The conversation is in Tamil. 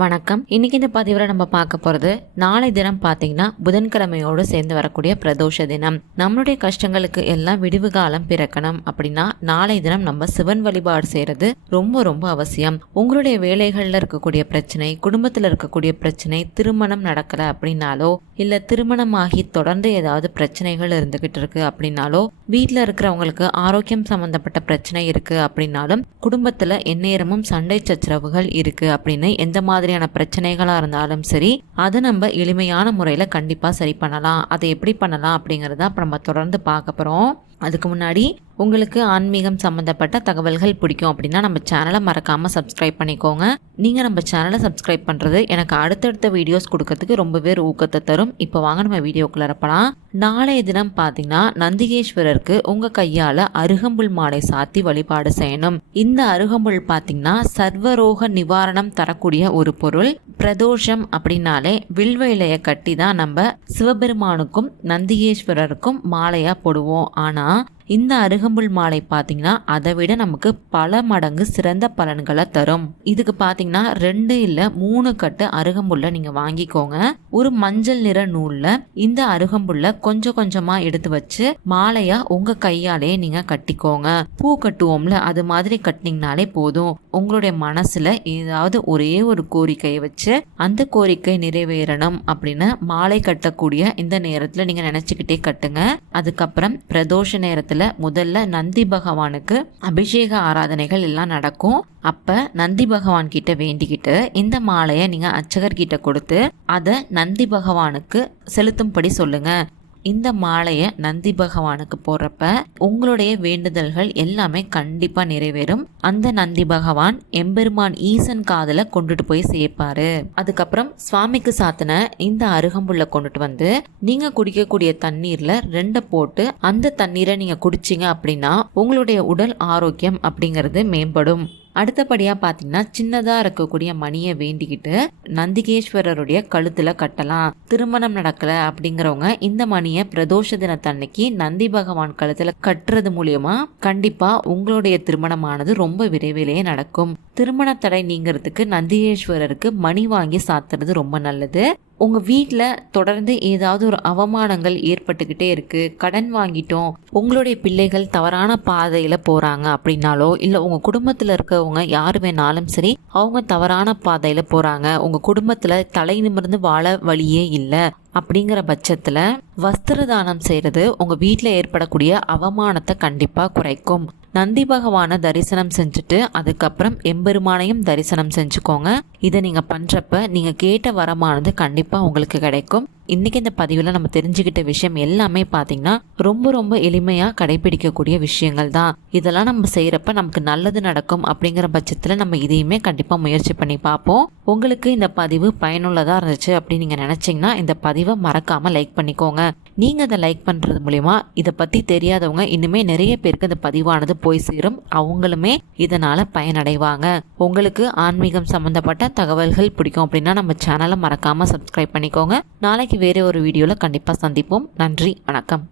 வணக்கம். இன்னைக்கு இந்த பதிவில் நம்ம பார்க்க போகிறது, நாளை தினம் பார்த்தீங்கன்னா புதன்கிழமையோடு சேர்ந்து வரக்கூடிய பிரதோஷ தினம். நம்மளுடைய கஷ்டங்களுக்கு எல்லாம் விடிவு காலம் பிறக்கணும் அப்படின்னா நாளை தினம் நம்ம சிவன் வழிபாடு செய்கிறது ரொம்ப ரொம்ப அவசியம். உங்களுடைய வேலைகளில் இருக்கக்கூடிய பிரச்சனை, குடும்பத்தில் இருக்கக்கூடிய பிரச்சனை, திருமணம் நடக்கலை அப்படின்னாலோ இல்லை திருமணமாகி தொடர்ந்து ஏதாவது பிரச்சனைகள் இருந்துகிட்டு இருக்கு அப்படின்னாலோ, வீட்டில் இருக்கிறவங்களுக்கு ஆரோக்கியம் சம்பந்தப்பட்ட பிரச்சனை இருக்கு அப்படின்னாலும், குடும்பத்தில் எந்நேரமும் சண்டை சச்சரவுகள் இருக்கு அப்படின்னு எந்த மாதிரியான பிரச்சனைகளா இருந்தாலும் சரி, அதை நம்ம எளிமையான முறையில் கண்டிப்பாக சரி பண்ணலாம். அதை எப்படி பண்ணலாம் அப்படிங்கிறத அப்போ நம்ம தொடர்ந்து பார்க்க போகிறோம். அதுக்கு முன்னாடி உங்களுக்கு ஆன்மீகம் சம்மந்தப்பட்ட தகவல்கள் பிடிக்கும் அப்படின்னா நம்ம சேனலை மறக்காமல் சப்ஸ்கிரைப் பண்ணிக்கோங்க. நீங்கள் நம்ம சேனலை சப்ஸ்கிரைப் பண்ணுறது எனக்கு அடுத்தடுத்த வீடியோஸ் கொடுக்கறதுக்கு ரொம்பவே ஊக்கத்தை தரும். இப்போ வாங்க நம்ம வீடியோக்குள்ள இருப்பலாம். நாளைய தினம் பார்த்தீங்கன்னா நந்திகேஸ்வரருக்கு உங்கள் கையால் அருகம்புல் மாலை சாத்தி வழிபாடு செய்யணும். இந்த அருகம்புல் பார்த்தீங்கன்னா சர்வரோக நிவாரணம் தரக்கூடிய ஒரு பொருள். பிரதோஷம் அப்படின்னாலே வில்வ இலையை கட்டி தான் நம்ம சிவபெருமானுக்கும் நந்திகேஸ்வரருக்கும் மாலையாக போடுவோம். ஆனால் இந்த அருகம்புல் மாலை பார்த்தீங்கன்னா அதை விட நமக்கு பல மடங்கு சிறந்த பலன்களை தரும். இதுக்கு பார்த்தீங்கன்னா 2 இல்லை 3 கட்டு அருகம்புல்ல நீங்க வாங்கிக்கோங்க. ஒரு மஞ்சள் நிற நூல்ல இந்த அருகம்புல்ல கொஞ்சம் கொஞ்சமா எடுத்து வச்சு மாலையா உங்க கையாலே நீங்க கட்டிக்கோங்க. பூ கட்டுவோம்ல, அது மாதிரி கட்டினீங்கனாலே போதும். உங்களுடைய மனசுல ஏதாவது ஒரே ஒரு கோரிக்கையை வச்சு அந்த கோரிக்கை நிறைவேறணும் அப்படின்னு மாலை கட்டக்கூடிய இந்த நேரத்துல நீங்க நினைச்சுக்கிட்டே கட்டுங்க. அதுக்கப்புறம் பிரதோஷ நேரத்துல முதல்ல நந்தி பகவானுக்கு அபிஷேக ஆராதனைகள் எல்லாம் நடக்கும். அப்ப நந்தி பகவான் கிட்ட வேண்டிக்கிட்டு இந்த மாலையை நீங்க அர்ச்சகர் கிட்ட கொடுத்து அதை நந்தி பகவானுக்கு செலுத்தும்படி சொல்லுங்க. இந்த மாலையை நந்தி பகவானுக்கு போடுறப்ப உங்களுடைய வேண்டுதல்கள் எல்லாமே கண்டிப்பா நிறைவேறும். அந்த நந்தி பகவான் எம்பெருமான் ஈசன் காதுல கொண்டுட்டு போய் சேர்ப்பாரு. அதுக்கப்புறம் சுவாமிக்கு சாத்தின இந்த அருகம்புல்ல கொண்டுட்டு வந்து நீங்க குடிக்கக்கூடிய தண்ணீர்ல 2 போட்டு அந்த தண்ணீரை நீங்க குடிச்சீங்க அப்படின்னா உங்களுடைய உடல் ஆரோக்கியம் அப்படிங்கிறது மேம்படும். அடுத்தபடியாக பார்த்தீங்கன்னா சின்னதாக இருக்கக்கூடிய மணியை வேண்டிக்கிட்டு நந்திகேஸ்வரருடைய கழுத்தில் கட்டலாம். திருமணம் நடக்கலை அப்படிங்கிறவங்க இந்த மணியை பிரதோஷ தினத்தன்னைக்கு நந்தி பகவான் கழுத்தில் கட்டுறது மூலியமா கண்டிப்பாக உங்களுடைய திருமணமானது ரொம்ப விரைவிலேயே நடக்கும். திருமண தடை நீங்கிறதுக்கு நந்திகேஸ்வரருக்கு மணி வாங்கி சாத்துறது ரொம்ப நல்லது. உங்க வீட்டில் தொடர்ந்து ஏதாவது ஒரு அவமானங்கள் ஏற்பட்டுக்கிட்டே இருக்கு, கடன் வாங்கிட்டோம், உங்களுடைய பிள்ளைகள் தவறான பாதையில போறாங்க அப்படின்னாலோ, இல்லை உங்க குடும்பத்தில் இருக்கவங்க யாரு வேணாலும் சரி அவங்க தவறான பாதையில போறாங்க, உங்க குடும்பத்துல தலை நிமிர்ந்து வாழ வழியே இல்லை அப்படிங்கிற பட்சத்துல வஸ்திர தானம் செய்யறது உங்க வீட்டில் ஏற்படக்கூடிய அவமானத்தை கண்டிப்பா குறைக்கும். நந்தி பகவானை தரிசனம் செஞ்சுட்டு அதுக்கப்புறம் எம்பெருமானையும் தரிசனம் செஞ்சுக்கோங்க. இதை நீங்க பண்றப்ப நீங்க கேட்ட வரமானது கண்டிப்பா உங்களுக்கு கிடைக்கும். இன்னைக்கு இந்த பதிவில் நம்ம தெரிஞ்சுக்கிட்ட விஷயம் எல்லாமே பார்த்தீங்கன்னா ரொம்ப ரொம்ப எளிமையாக கடைபிடிக்கக்கூடிய விஷயங்கள் தான். இதெல்லாம் நம்ம செய்கிறப்ப நமக்கு நல்லது நடக்கும் அப்படிங்கிற பட்சத்தில் நம்ம இதையுமே கண்டிப்பாக முயற்சி பண்ணி பார்ப்போம். உங்களுக்கு இந்த பதிவு பயனுள்ளதாக இருந்துச்சு அப்படின்னு நீங்கள் நினச்சிங்கன்னா இந்த பதிவை மறக்காமல் லைக் பண்ணிக்கோங்க. நீங்கள் அதை லைக் பண்ணுறது மூலிமா இதை பற்றி தெரியாதவங்க இன்னுமே நிறைய பேருக்கு இந்த பதிவானது போய் சேரும். அவங்களுமே இதனால் பயனடைவாங்க. உங்களுக்கு ஆன்மீகம் சம்மந்தப்பட்ட தகவல்கள் பிடிக்கும் அப்படின்னா நம்ம சேனலை மறக்காமல் சப்ஸ்கிரைப் பண்ணிக்கோங்க. நாளைக்கு வேற ஒரு வீடியோவில் கண்டிப்பாக சந்திப்போம். நன்றி, வணக்கம்.